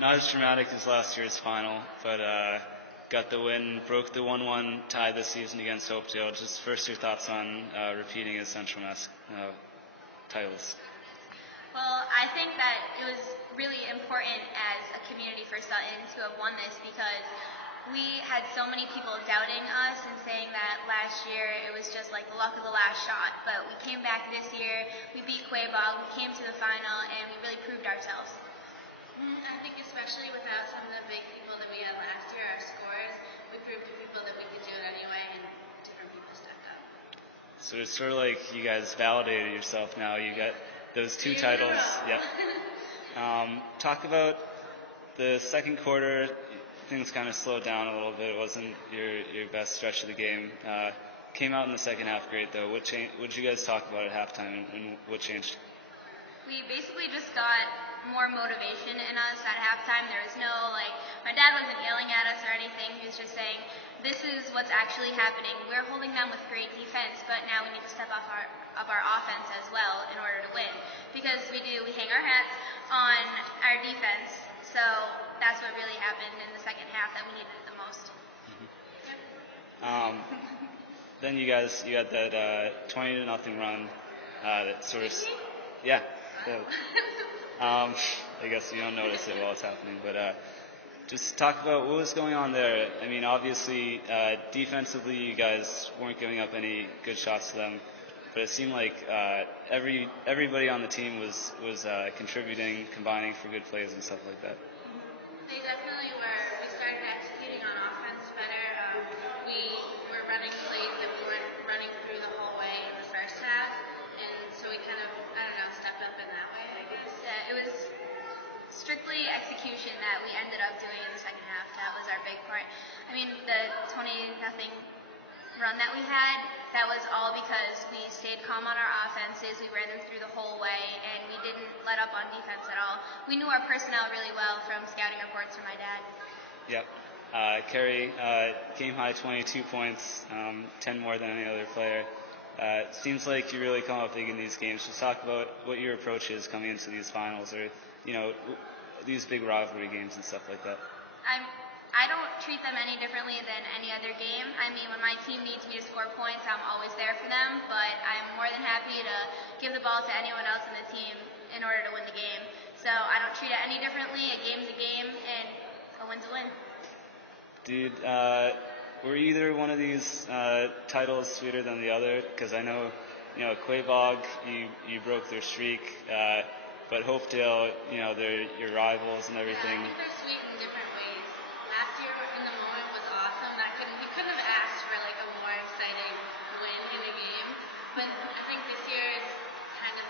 not as dramatic as last year's final, but got the win, broke the 1-1 tie this season against Hopedale. Just first, your thoughts on repeating as Central Mass titles? Well, I think that it was really important as a community for Sutton to have won this because we had so many people doubting us and saying that last year it was just like the luck of the last shot. But we came back this year, we beat Quabog, we came to the final, and we really proved ourselves. I think especially without some of the big people that we had last year, our scores, we proved to people that we could do it anyway, and different people stepped up. So it's sort of like you guys validated yourself now. You got those 2 titles. Yep. Talk about the second quarter. Things kind of slowed down a little bit. It wasn't your best stretch of the game. Came out in the second half great, though. What did you guys talk about at halftime, and what changed? We basically just got more motivation in us at halftime. There was no, my dad wasn't yelling at us or anything. He was just saying, this is what's actually happening. We're holding them with great defense, but now we need to step up our offense as well in order to win. Because we hang our hats on our defense. So that's what really happened in the second half that we needed it the most. Then you had that 20-0 run. That sort of, yeah. I guess you don't notice it while it's happening, but just talk about what was going on there. I mean, obviously, defensively, you guys weren't giving up any good shots to them, but it seemed like everybody on the team was contributing, combining for good plays and stuff like that. They definitely were. We started executing on offense better. We were running plays that we weren't running through the whole way in the first half, and so we kind of, stepped up in that way, I guess. Yeah, it was strictly execution that we ended up doing in the second half. That was our big part. I mean, the 20-0 run that we had, that was all because we stayed calm on our offenses, we ran them through the whole way, and we didn't let up on defense at all. We knew our personnel really well from scouting reports from my dad. Yep. Keri, game high 22 points, 10 more than any other player. Seems like you really come up big in these games. Just talk about what your approach is coming into these finals, or these big rivalry games and stuff like that. I don't treat them any differently than any other game. I mean, when my team needs me to score points, I'm always there for them, but I'm more than happy to give the ball to anyone else in the team in order to win the game. So I don't treat it any differently. A game's a game, and a win's a win. Dude, were either one of these titles sweeter than the other? Because I know, Quabog, you broke their streak, but Hopedale, they're your rivals and everything. Yeah, I think they're sweet in different ways. Last year in the moment was awesome. You couldn't have asked for a more exciting win in a game. But I think this year is kind of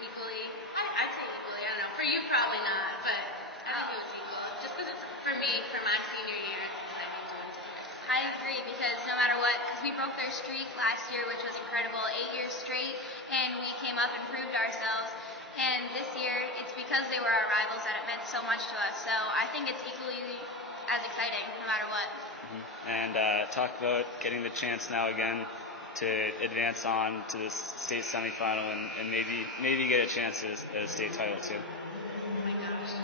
equally. I'd say equally. I don't know. For you, probably not, but I think it was equal. Just because it's for me, for my senior year, it's exciting to win twice. I agree because no matter what, because we broke their streak last year, which was incredible, 8 years straight, and we came up and proved ourselves. And this year, it's because they were our rivals that it meant so much to us. So I think it's equally as exciting, no matter what. And talk about getting the chance now again to advance on to the state semifinal and maybe get a chance at a state title too. Oh my gosh.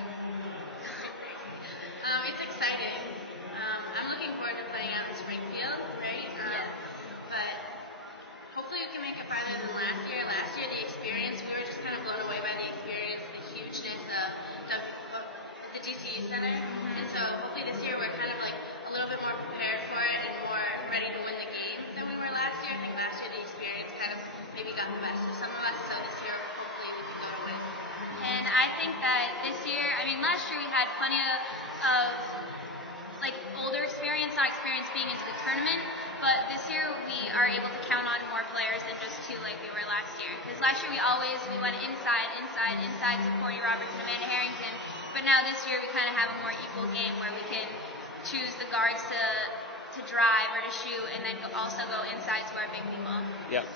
It's exciting. I'm looking forward to playing out in Springfield, right? But hopefully we can make it farther than last year. Last year, the experience, we were just kind of blown away by the experience, the hugeness of the GCU Center. And so hopefully this year we're kind of a little bit more prepared for it and more ready to win the game than we were last year. I think last year the experience kind of maybe got the best of some of us, so this year hopefully we can go to win. And I think that this year, last year we had plenty of older experience, not experience being into the tournament, but this year we are able to count on more players than just 2 like we were last year. Because last year we went inside to Corey Roberts and Amanda Harrington, but now this year we kind of have a more equal game where we can choose the guards to drive or to shoot, and then also go inside to our big people. Yep.